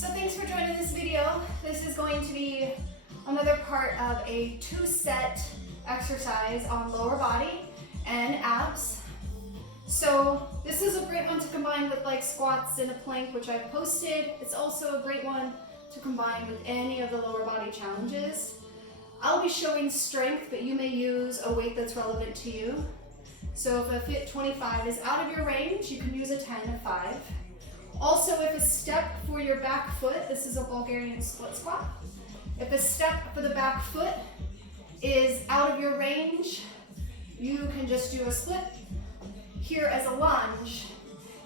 So thanks for joining this video. This is going to be another part of a 2-set exercise on lower body and abs. So this is a great one to combine with like squats and a plank, which I've posted. It's also a great one to combine with any of the lower body challenges. I'll be showing strength, but you may use a weight that's relevant to you. So if a fit 25 is out of your range, you can use a 10, a 5. Also, if a step for your back foot, this is a Bulgarian split squat. If a step for the back foot is out of your range, you can just do a split here as a lunge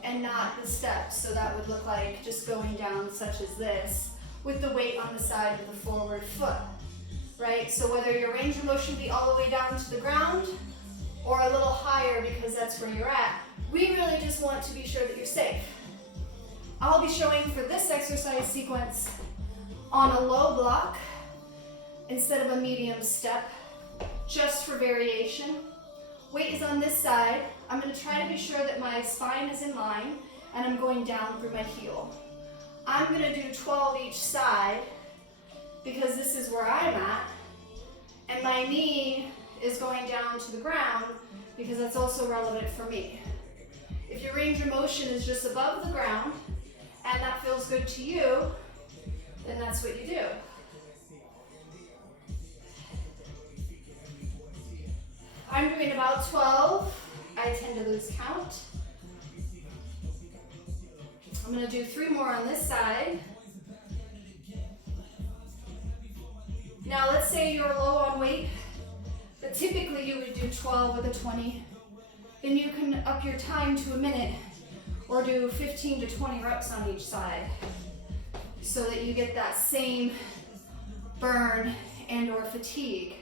and not the step. So that would look like just going down such as this with the weight on the side of the forward foot, right? So whether your range of motion be all the way down to the ground or a little higher because that's where you're at, we really just want to be sure that you're safe. I'll be showing for this exercise sequence on a low block instead of a medium step, just for variation. Weight is on this side. I'm going to try to be sure that my spine is in line and I'm going down through my heel. I'm going to do 12 each side because this is where I'm at, and my knee is going down to the ground because that's also relevant for me. If your range of motion is just above the ground and that feels good to you, then that's what you do. I'm doing about 12. I tend to lose count. I'm going to do 3 more on this side. Now let's say you're low on weight, but typically you would do 12 with a 20. Then you can up your time to a minute or do 15 to 20 reps on each side so that you get that same burn and or fatigue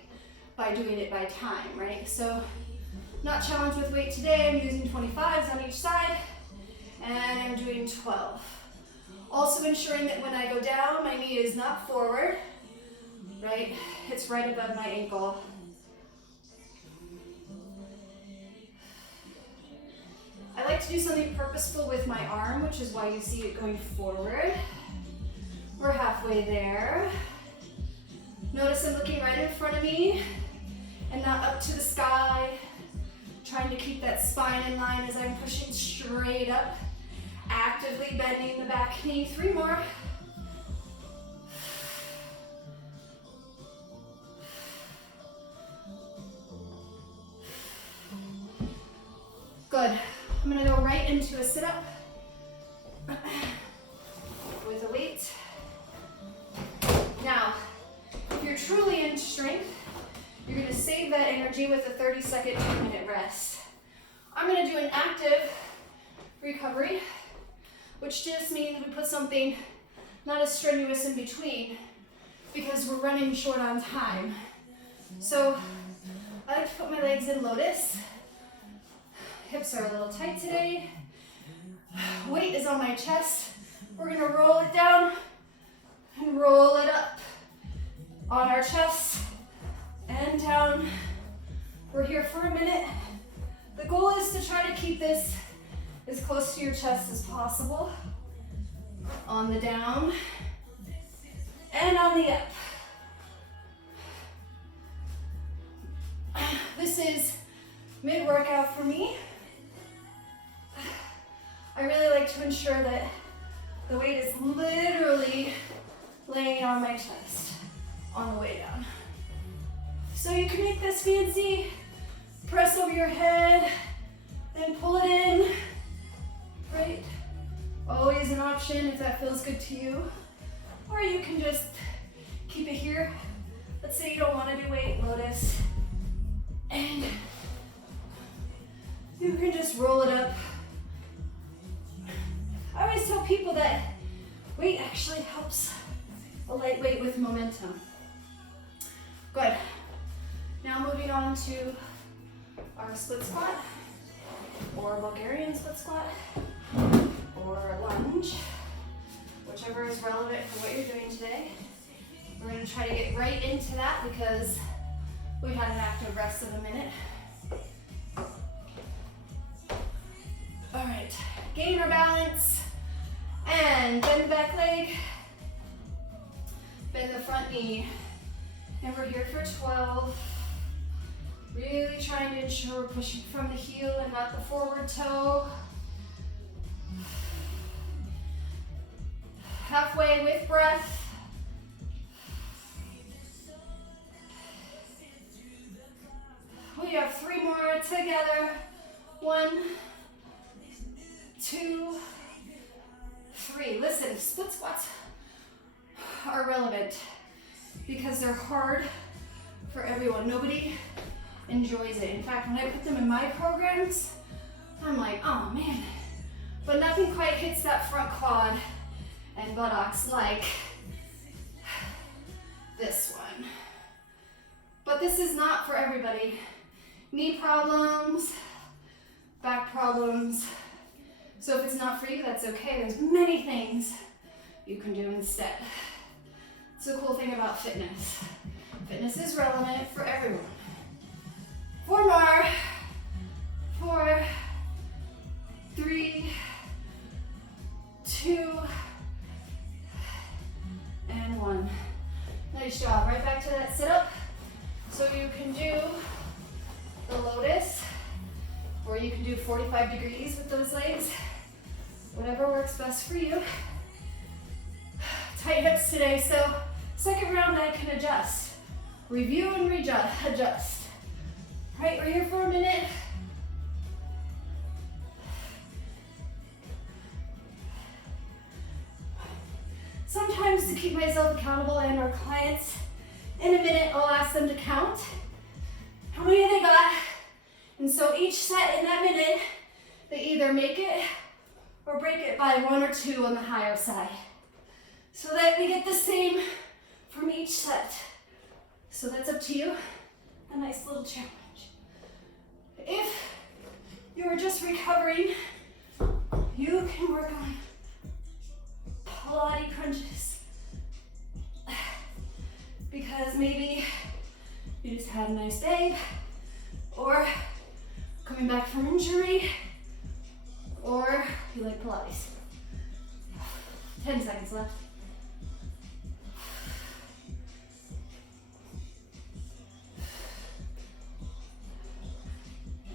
by doing it by time, right? So not challenged with weight today. I'm using 25s on each side and I'm doing 12. Also ensuring that when I go down, my knee is not forward, right? It's right above my ankle. I like to do something purposeful with my arm, which is why you see it going forward. We're halfway there. Notice I'm looking right in front of me and not up to the sky, trying to keep that spine in line as I'm pushing straight up, actively bending the back knee. 3 more. Good. I'm going to go right into a sit-up with a weight. Now, if you're truly in strength, you're going to save that energy with a 30-second, 2-minute rest. I'm going to do an active recovery, which just means we put something not as strenuous in between because we're running short on time. So I like to put my legs in lotus. Hips are a little tight today. Weight is on my chest. We're going to roll it down and roll it up on our chest and down. We're here for a minute. The goal is to try to keep this as close to your chest as possible. On the down and on the up. This is mid-workout for me. I really like to ensure that the weight is literally laying on my chest on the way down. So you can make this fancy, press over your head, then pull it in, right? Always an option if that feels good to you. Or you can just keep it here. Let's say you don't want to do weight, lotus. And you can just roll it up. I always tell people that weight actually helps a lightweight with momentum. Good. Now moving on to our split squat, or Bulgarian split squat, or lunge, whichever is relevant for what you're doing today. We're going to try to get right into that because we had an active rest of a minute. All right, gain our balance and bend the back leg knee. And we're here for 12. Really trying to ensure we're pushing from the heel and not the forward toe. Halfway with breath. We have 3 more together. 1, 2, 3. Listen, split squats are relevant because they're hard for everyone. Nobody enjoys it. In fact, when I put them in my programs, I'm like, oh man. But nothing quite hits that front quad and buttocks like this one. But this is not for everybody. Knee problems, back problems. So if it's not for you, that's okay. There's many things you can do instead. It's the cool thing about fitness. Fitness is relevant for everyone. 4 more. 4, 3, 2, and 1. Nice job. Right back to that sit-up. So you can do the lotus, or you can do 45 degrees with those legs. Whatever works best for you. Tight hips today, so second round I can adjust. Review and adjust. Right, we're here for a minute. Sometimes to keep myself accountable and our clients, in a minute I'll ask them to count how many they got. And so each set in that minute, they either make it or break it by 1 or 2 on the higher side, so that we get the same from each set. So that's up to you. A nice little challenge. If you're just recovering, you can work on Pilates crunches, because maybe you just had a nice day, or coming back from injury, or you like Pilates. 10 seconds left.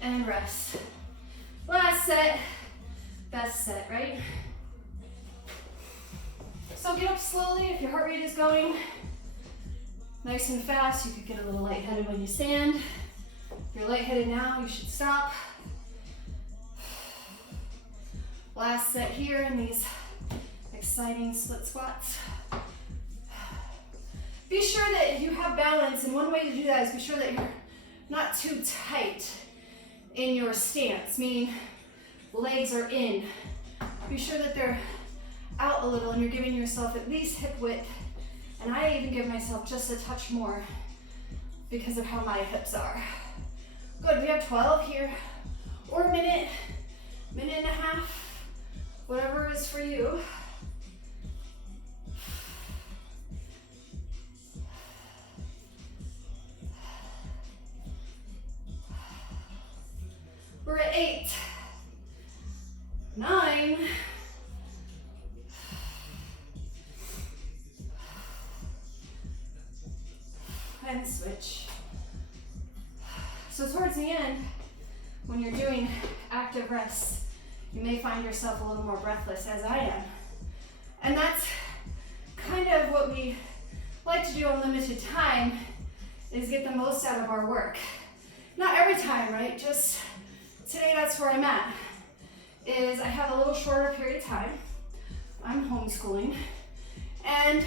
And rest. Last set, best set, right? So get up slowly if your heart rate is going nice and fast. You could get a little lightheaded when you stand. If you're lightheaded now, you should stop. Last set here in these exciting split squats. Be sure that you have balance, and one way to do that is be sure that you're not too tight in your stance, meaning legs are in. Be sure that they're out a little and you're giving yourself at least hip width, and I even give myself just a touch more because of how my hips are. Good, we have 12 here, or a minute, minute and a half, whatever is for you. We're at 8, 9, and switch. So towards the end, when you're doing active rests, you may find yourself a little more breathless, as I am. And that's kind of what we like to do on limited time, is get the most out of our work. Not every time, right? Just today, that's where I'm at, is I have a little shorter period of time. I'm homeschooling. And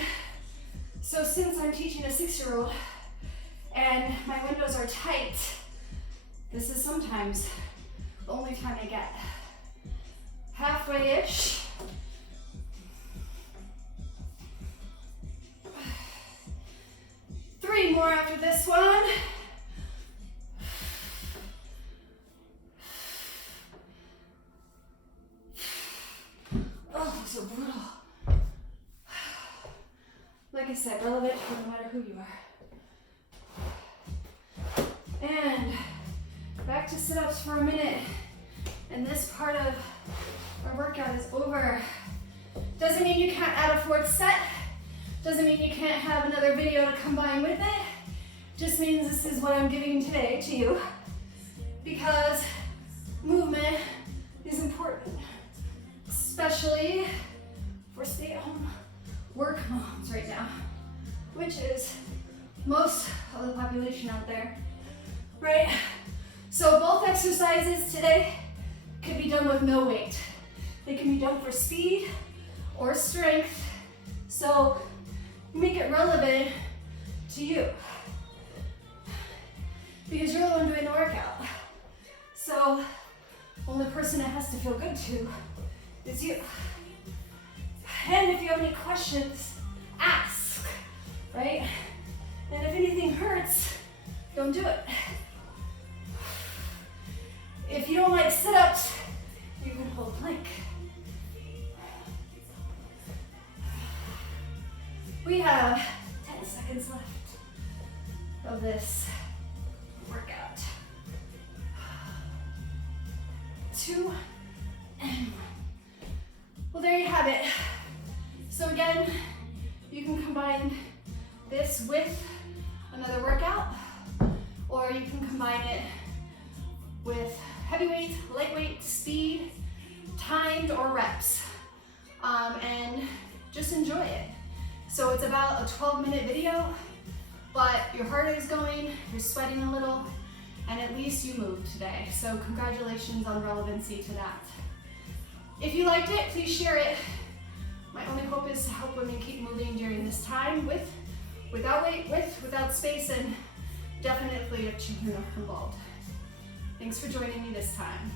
so since I'm teaching a 6-year-old and my windows are tight, this is sometimes the only time I get. Halfway-ish. Three more after this one. Oh, so brutal. Like I said, relevant for no matter who you are. And back to sit-ups for a minute. And this part of our workout is over. Doesn't mean you can't add a 4th set. Doesn't mean you can't have another video to combine with it. Just means this is what I'm giving today to you, because movement is important, especially for stay-at-home work moms right now, which is most of the population out there, right? So both exercises today can be done with no weight. They can be done for speed or strength, so make it relevant to you, because you're the one doing the workout. So the only person it has to feel good to is you. And if you have any questions, ask, right? And if anything hurts, don't do it. If you don't like sit-ups, you can hold plank. We have 10 seconds left of this workout. 2 and 1. Well, there you have it. So again, you can combine this with another workout, or you can combine it with heavyweight, lightweight, speed, timed, or reps, and just enjoy it. So it's about a 12-minute video, but your heart is going, you're sweating a little, and at least you moved today. So congratulations on relevancy to that. If you liked it, please share it. My only hope is to help women keep moving during this time without weight, without space, and definitely if children are involved. Thanks for joining me this time.